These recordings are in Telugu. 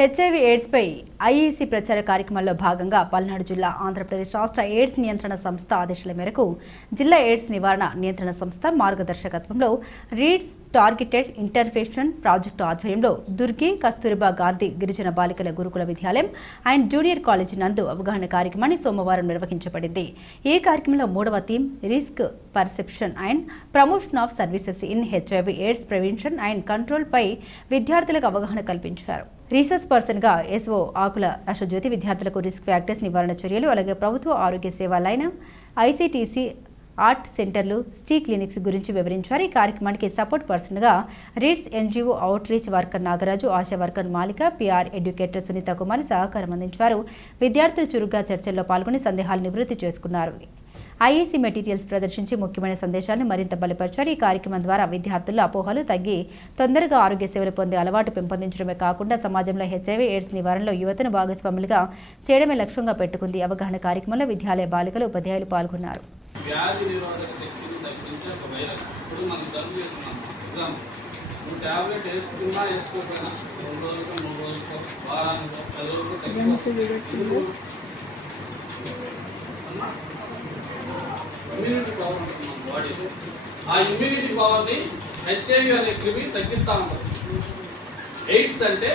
హెచ్ఐవి ఎయిడ్స్పై ఐఈసీ ప్రచార కార్యక్రమంలో భాగంగా పల్నాడు జిల్లా ఆంధ్రప్రదేశ్ రాష్ట్ర ఎయిడ్స్ నియంత్రణ సంస్థ ఆదేశాల మేరకు జిల్లా ఎయిడ్స్ నివారణ నియంత్రణ సంస్థ మార్గదర్శకత్వంలో రీడ్స్ టార్గెటెడ్ ఇంటర్ఫేషన్ ప్రాజెక్టు ఆధ్వర్యంలో దుర్గి కస్తూరిబా గాంధీ గిరిజన బాలికల గురుకుల విద్యాలయం అండ్ జూనియర్ కాలేజీ నందు అవగాహన కార్యక్రమాన్ని సోమవారం నిర్వహించబడింది. ఈ కార్యక్రమంలో మూడవ theme risk perception and promotion of services in HIV AIDS prevention and కంట్రోల్పై విద్యార్థులకు అవగాహన కల్పించారు. రీసెర్చ్ పర్సన్గా ఎస్ఓ ఆకుల రాష్ట్రజ్యోతి విద్యార్థులకు రిస్క్ ఫ్యాక్టర్స్ నివారణ చర్యలు అలాగే ప్రభుత్వ ఆరోగ్య సేవా లైన్ ఐసీటీసీ ఆర్ట్ సెంటర్లు స్టీ క్లినిక్స్ గురించి వివరించారు. ఈ కార్యక్రమానికి సపోర్ట్ పర్సన్గా READS NGO outreach worker Nagaraju ASHA worker Malika peer educator Sunitha Kumari సహకారం అందించారు. విద్యార్థులు చురుగ్గా చర్చల్లో పాల్గొని సందేహాలు నివృత్తి చేసుకున్నారు. ఐఏసీ మెటీరియల్స్ ప్రదర్శించి ముఖ్యమైన సందేశాలను మరింత బలపరిచారు. ఈ కార్యక్రమం ద్వారా విద్యార్థుల్లో అపోహలు తగ్గి తొందరగా ఆరోగ్య సేవలు పొందే అలవాటు పెంపొందించడమే కాకుండా సమాజంలో హెచ్ఐవి ఎయిడ్స్ నివారణలో యువతను భాగస్వాములుగా చేయడమే లక్ష్యంగా పెట్టుకుంది. అవగాహన కార్యక్రమంలో విద్యాలయ బాలికలు ఉపాధ్యాయులు పాల్గొన్నారు. వ్యాధి నిరోధక శక్తిని తగ్గించే ఒక వైరస్ ఇప్పుడు మనం జలుబు చేస్తున్నాం. ఎగ్జామ్. నువ్వు ట్యాబ్లెట్ వేసుకున్నా వేసుకోకపోయినా రెండు రోజులకు మూడు రోజులకు వారానికి పది రోజులకు ఇమ్యూనిటీ పవర్ ఉంటుంది మన బాడీలో ఆ ఇమ్యూనిటీ పవర్ని హెచ్ఐవి అనే క్రిమి తగ్గిస్తా ఉంటుంది. ఎయిడ్స్ అంటే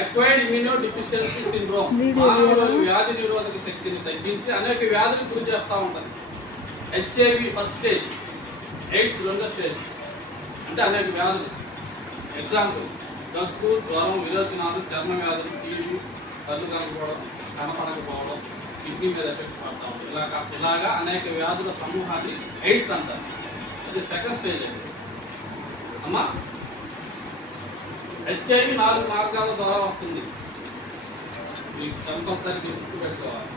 అక్వైర్డ్ ఇమ్యూనో డిఫిషియన్సీ సిండ్రోమ్ మానవుల వ్యాధి నిరోధక శక్తిని తగ్గించి అనేక వ్యాధులకు గురి చేస్తూ ఉంటుంది. హెచ్ఐవి ఫస్ట్ స్టేజ్ ఎయిడ్స్ రెండో స్టేజ్ అంటే అనేక వ్యాధులు. ఎగ్జాంపుల్ దగ్గు జ్వరం విరోచనాలు చర్మ వ్యాధులు టీవీ కళ్ళు కనకపోవడం కనపడకపోవడం. కిడ్నీ మీద ఎఫెక్ట్ పడతా ఉంది ఇలాగా ఇలాగా అనేక వ్యాధుల సమూహాన్ని ఎయిడ్స్ అంటారు. అది సెకండ్ స్టేజ్ అండి. అమ్మా హెచ్ఐవి నాలుగు మార్గాల ద్వారా వస్తుంది. మీకు కంపల్సరీ మీరు గుర్తుపెట్టుకోవాలి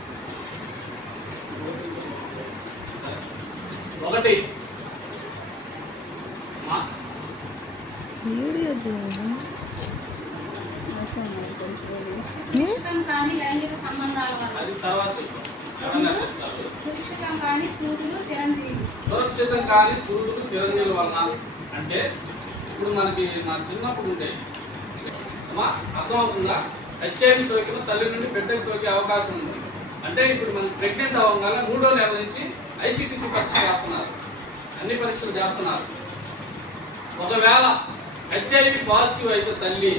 ఒకటి. మా సురక్షితం కాని సూదులు చిరంజీవుల వలన అంటే ఇప్పుడు మనకి నా చిన్నప్పుడు ఉండే. అమ్మా అర్థమవుతుందా? హెచ్ఐవి సోకిన తల్లి నుండి బిడ్డకి సోకే అవకాశం ఉంది. అంటే ఇప్పుడు మనకి ప్రెగ్నెంట్ అవ్వగానే మూడో నెల నుంచి ఐసీటీసీ పరీక్ష చేస్తున్నారు. అన్ని పరీక్షలు చేస్తున్నారు. ఒకవేళ హెచ్ఐవి పాజిటివ్ అయితే తల్లి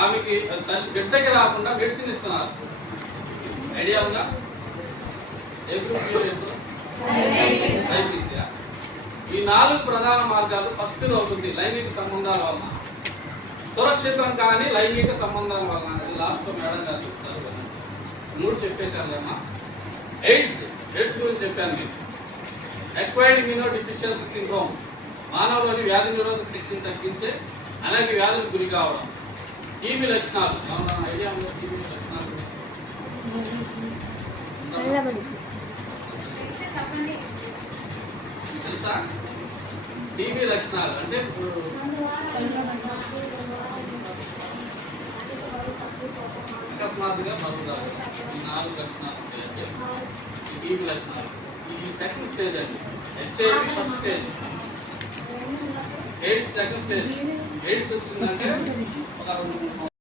ఆమెకి తల్లి బిడ్డకి రాకుండా మెడిసిన్ ఇస్తున్నారు. ఐడియా ఉందా? ఏ గ్రూప్ ఈ నాలుగు ప్రధాన మార్గాలు ఫస్ట్ అవుతుంది లైంగిక సంబంధాల వలన. సురక్షితం కానీ లైంగిక సంబంధాల వలన లాస్ట్లో లాస్ట్ మేడం గారు చెప్తారు మూడు చెప్పేశాను కమ్మా ఎయిడ్స్ ఎయిడ్స్ గురించి చెప్పాను మీకు ఎక్వైర్డ్ ఇమ్యూనో డిఫిషియన్సీ సిండ్రోమ్ మానవులోని వ్యాధి నిరోధక శక్తిని తగ్గించే అనేక వ్యాధులకు గురి కావడం. టీవీ లక్షణాలు. ఐడియా ఉందా టీవీ లక్షణాలు? తెలుసా? టీవీ లక్షణాలు. అంటే ఇప్పుడు అకస్మాత్తుగా మరుగుతారు. ఈ నాలుగు లక్షణాలు ఈ టీవీ లక్షణాలు. ఈ సెకండ్ స్టేజ్ అండి. HIV first stage. AIDS second stage. AIDS వచ్చిందంటే ఒక రెండు మూడు